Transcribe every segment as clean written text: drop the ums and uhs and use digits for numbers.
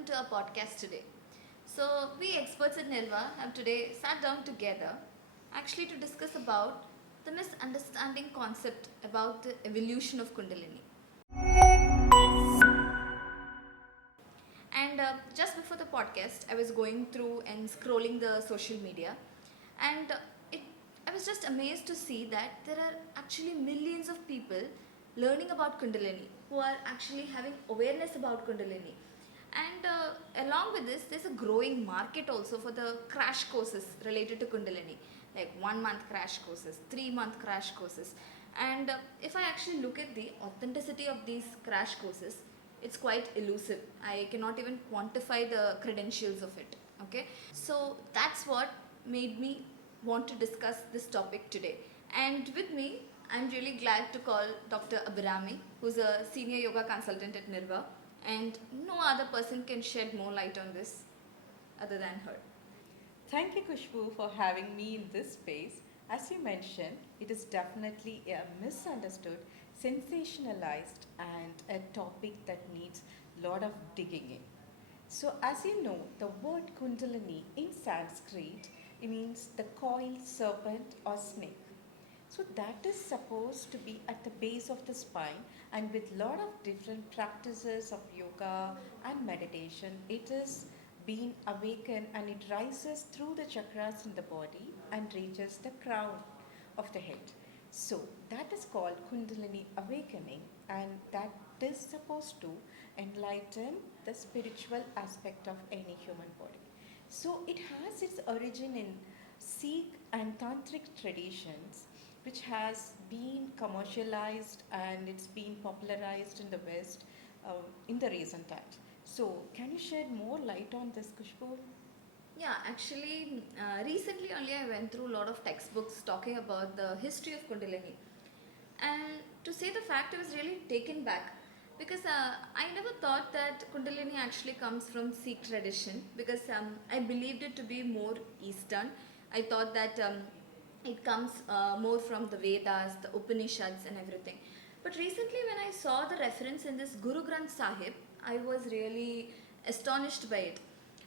welcome to our podcast today. So, we experts at Nirva have today sat down together actually to discuss about the misunderstanding concept about the evolution of Kundalini. And just before the podcast, I was going through and scrolling the social media, and it, I was just amazed to see that there are actually millions of people learning about Kundalini who are actually having awareness about Kundalini. And along with this, there's a growing market also for the crash courses related to Kundalini, like 1 month crash courses, 3 month crash courses. And if I actually look at the authenticity of these crash courses, it's quite elusive. I cannot even quantify the credentials of it. Okay, so that's what made me want to discuss this topic today. And with me, I'm really glad to call Dr. Abirami, who's a senior yoga consultant at Nirva, and no other person can shed more light on this other than her. Thank you, Kushbu, for having me in this space. As you mentioned, it is definitely a misunderstood, sensationalized, and a topic that needs a lot of digging in. So, as you know, the word Kundalini in Sanskrit it means the coiled serpent or snake. So that is supposed to be at the base of the spine, and with lot of different practices of yoga and meditation, it is being awakened and it rises through the chakras in the body and reaches the crown of the head. So that is called Kundalini awakening, and that is supposed to enlighten the spiritual aspect of any human body. So it has its origin in Sikh and Tantric traditions, which has been commercialized and it's been popularized in the West in the recent times. So, can you shed more light on this, Kushbu? Yeah, actually, recently only I went through a lot of textbooks talking about the history of Kundalini. And to say the fact, I was really taken back because I never thought that Kundalini actually comes from Sikh tradition because I believed it to be more Eastern. I thought that it comes more from the Vedas, the Upanishads, and everything. But recently, when I saw the reference in this Guru Granth Sahib, I was really astonished by it.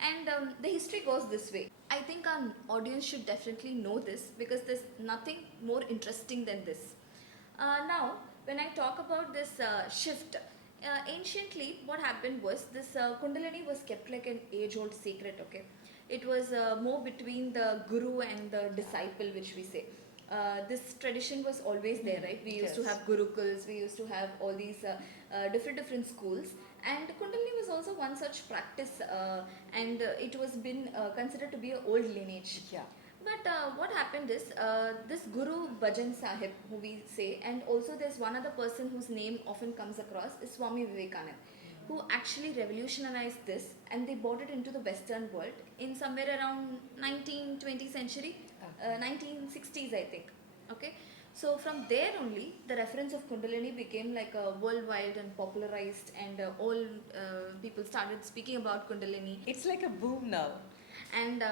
And the history goes this way. I think our audience should definitely know this because there's nothing more interesting than this. Now, when I talk about this shift, anciently what happened was this Kundalini was kept like an age old secret, okay? It was more between the guru and the disciple, which we say. This tradition was always there, right? We used to Yes. have gurukuls, we used to have all these different schools, and Kundalini was also one such practice, and it was been considered to be an old lineage. Yeah. But what happened is this Guru Bhajan Sahib, who we say, and also there's one other person whose name often comes across is Swami Vivekanand, who actually revolutionized this and they brought it into the Western world in somewhere around 19th, 20th century, 1960s, I think. Okay, so from there only the reference of Kundalini became like a worldwide and popularized, and all people started speaking about Kundalini. It's like a boom now. And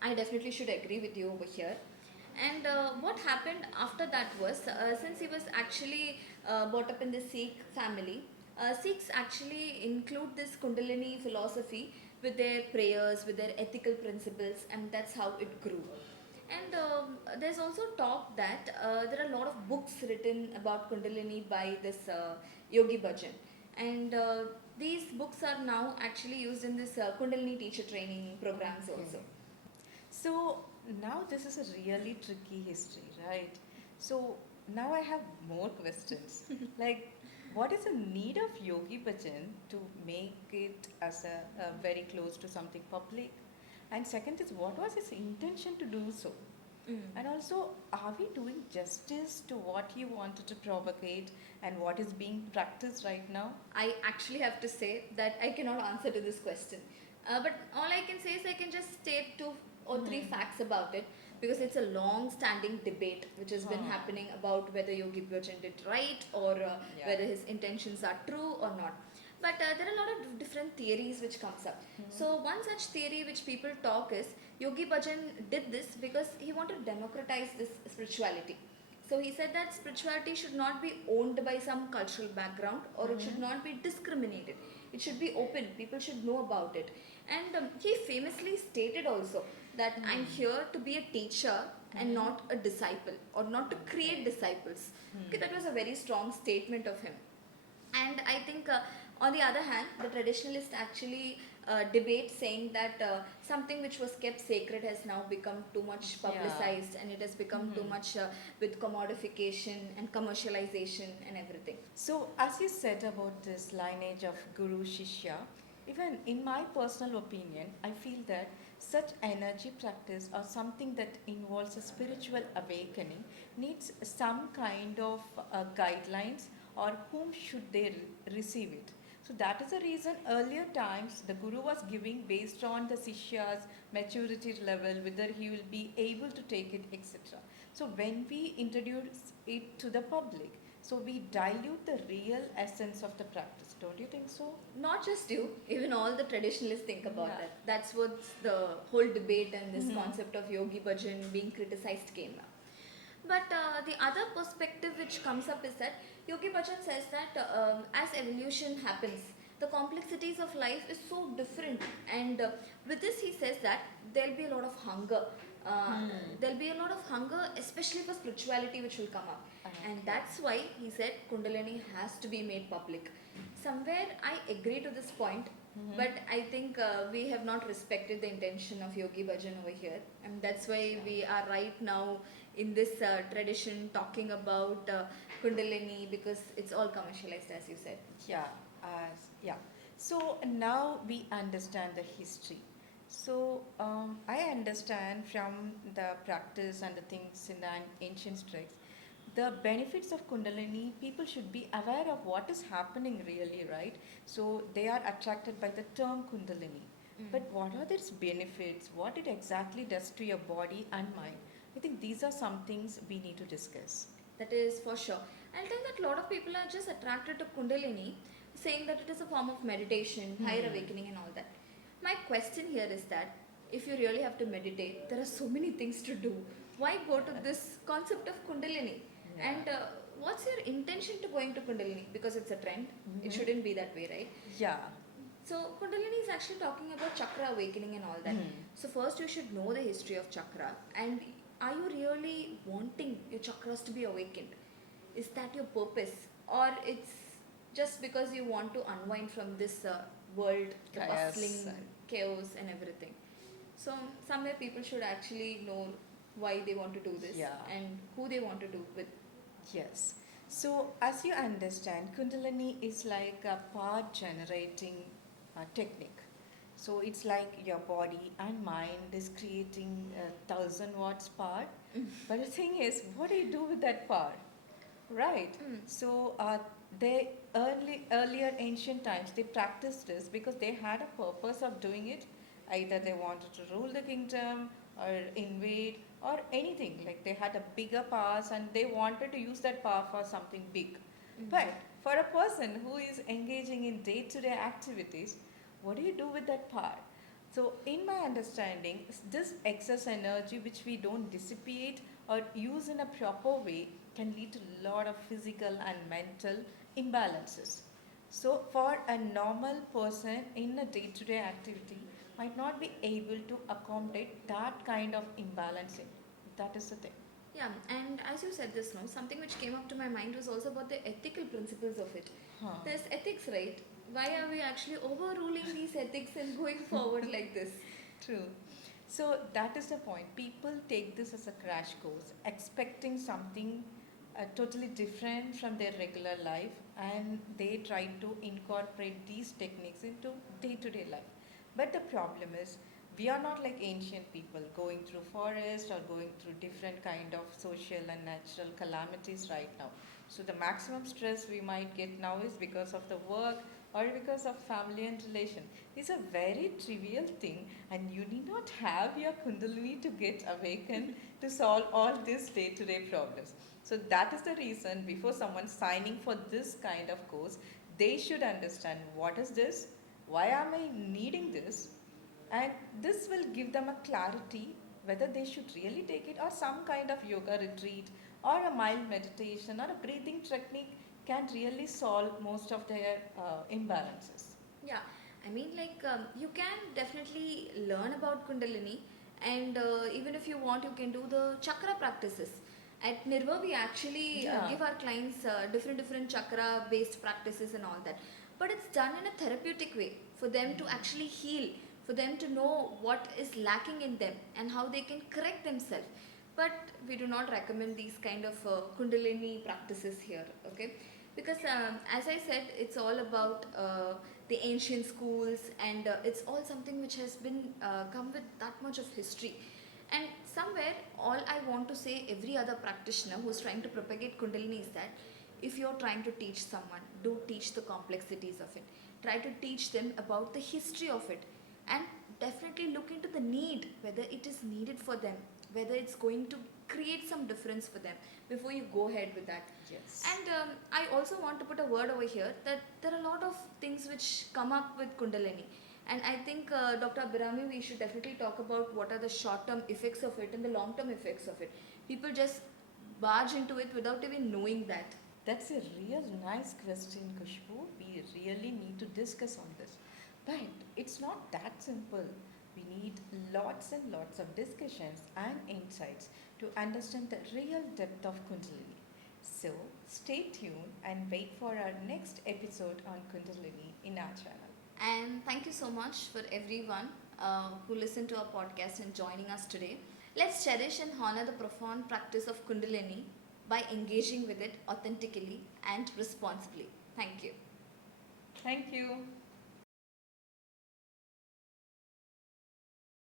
I definitely should agree with you over here. And what happened after that was, since he was actually brought up in the Sikh family, Sikhs actually include this Kundalini philosophy with their prayers, with their ethical principles, and that's how it grew. And there's also talk that there are a lot of books written about Kundalini by this Yogi Bhajan. And these books are now actually used in this Kundalini teacher training programs also. So now this is a really tricky history, right? So now I have more questions. Like, what is the need of Yogi Bhajan to make it as a very close to something public? And second is, what was his intention to do so? And also, are we doing justice to what he wanted to propagate and what is being practiced right now? I actually have to say that I cannot answer to this question. But all I can say is I can just state two or three facts about it because it's a long standing debate which has been happening about whether Yogi Bhajan did right or whether his intentions are true or not. But there are a lot of different theories which comes up. So one such theory which people talk is Yogi Bhajan did this because he wanted to democratize this spirituality. So he said that spirituality should not be owned by some cultural background or it should not be discriminated. It should be open. People should know about it. And he famously stated also that I'm here to be a teacher and not a disciple, or not to create disciples. Okay, that was a very strong statement of him. And I think, on the other hand, the traditionalists actually debate, saying that something which was kept sacred has now become too much publicized, and it has become too much with commodification and commercialization and everything. So, as you said about this lineage of Guru Shishya, even in my personal opinion, I feel that such energy practice or something that involves a spiritual awakening needs some kind of guidelines, or whom should they receive it. So that is the reason earlier times the Guru was giving based on the Shishya's maturity level, whether he will be able to take it, etc. So when we introduce it to the public, so we dilute the real essence of the practice. Don't you think so? Not just you, even all the traditionalists think about Yeah. that. That's what the whole debate and this Mhm. concept of yogi bhajan being criticized came up. But the other perspective which comes up is that Yogi Bhajan says that as evolution happens, the complexities of life is so different, and with this he says that there'll be a lot of hunger. Uh, There'll be a lot of hunger, especially for spirituality, which will come up, and that's why he said Kundalini has to be made public. Somewhere I agree to this point, but I think we have not respected the intention of Yogi Bhajan over here, and that's why we are right now in this tradition talking about Kundalini, because it's all commercialized, as you said. Yeah, yeah. So now we understand the history. So I understand from the practice and the things in the ancient texts, the benefits of Kundalini, people should be aware of what is happening really, right? So they are attracted by the term Kundalini. But what are its benefits? What it exactly does to your body and mind? I think these are some things we need to discuss. That is for sure. I'll tell that a lot of people are just attracted to Kundalini, saying that it is a form of meditation, higher awakening, and all that. My question here is that if you really have to meditate, there are so many things to do. Why go to this concept of Kundalini? Yeah. And what's your intention to going to Kundalini? Because it's a trend. It Mhm. shouldn't be that way, right? Yeah. So Kundalini is actually talking about chakra awakening and all that. So first you should know the history of chakra, and are you really wanting your chakras to be awakened? Is that your purpose, or it's just because you want to unwind from this world, the Chaos bustling and- chaos and everything? So somewhere people should actually know why they want to do this, Yeah. and who they want to do with. Yes. So, as you understand, Kundalini is like a power generating technique. So, it's like your body and mind is creating 1,000 watts power. But the thing is, what do you do with that power? Right. Mm. So, they earlier ancient times they practiced this because they had a purpose of doing it. Either they wanted to rule the kingdom or invade or anything. Like they had a bigger powers and they wanted to use that power for something big. But for a person who is engaging in day-to-day activities, what do you do with that power? So, in my understanding, this excess energy which we don't dissipate or use in a proper way can lead to a lot of physical and mental imbalances. So, for a normal person in a day to day activity, might not be able to accommodate that kind of imbalancing. That is the thing. Yeah, and as you said this, no, something which came up to my mind was also about the ethical principles of it. Huh. There's ethics, right? Why are we actually overruling these ethics and going forward like this? True. So that is the point. People take this as a crash course, expecting something totally different from their regular life, and they try to incorporate these techniques into day to day life. But the problem is, we are not like ancient people going through forest or going through different kind of social and natural calamities right now. So the maximum stress we might get now is because of the work or because of family and relation. It's a very trivial thing, and you need not have your kundalini to get awakened to solve all these day-to-day problems. So that is the reason before someone signing for this kind of course, they should understand what is this, why am I needing this, and this will give them a clarity whether they should really take it, or some kind of yoga retreat or a mild meditation or a breathing technique can really solve most of their imbalances. Yeah, I mean, like, you can definitely learn about Kundalini, and even if you want, you can do the chakra practices. At Nirva, we actually Yeah. give our clients different chakra based practices and all that. But it's done in a therapeutic way for them to actually heal, for them to know what is lacking in them and how they can correct themselves. But we do not recommend these kind of Kundalini practices here, okay? Because as I said, it's all about the ancient schools, and it's all something which has been come with that much of history. And somewhere, all I want to say, every other practitioner who's trying to propagate Kundalini is that if you're trying to teach someone, do teach the complexities of it. Try to teach them about the history of it, and definitely look into the need, whether it is needed for them, whether it's going to create some difference for them before you go ahead with that. Yes. And I also want to put a word over here that there are a lot of things which come up with Kundalini. And I think, Dr. Abhirami, we should definitely talk about what are the short term effects of it and the long term effects of it. People just barge into it without even knowing that. That's a real nice question, Kushbu. We really need to discuss on this. But it's not that simple. We need lots and lots of discussions and insights to understand the real depth of Kundalini. So stay tuned and wait for our next episode on Kundalini in our channel. And thank you so much for everyone who listened to our podcast and joining us today. Let's cherish and honor the profound practice of Kundalini by engaging with it authentically and responsibly. Thank you. Thank you.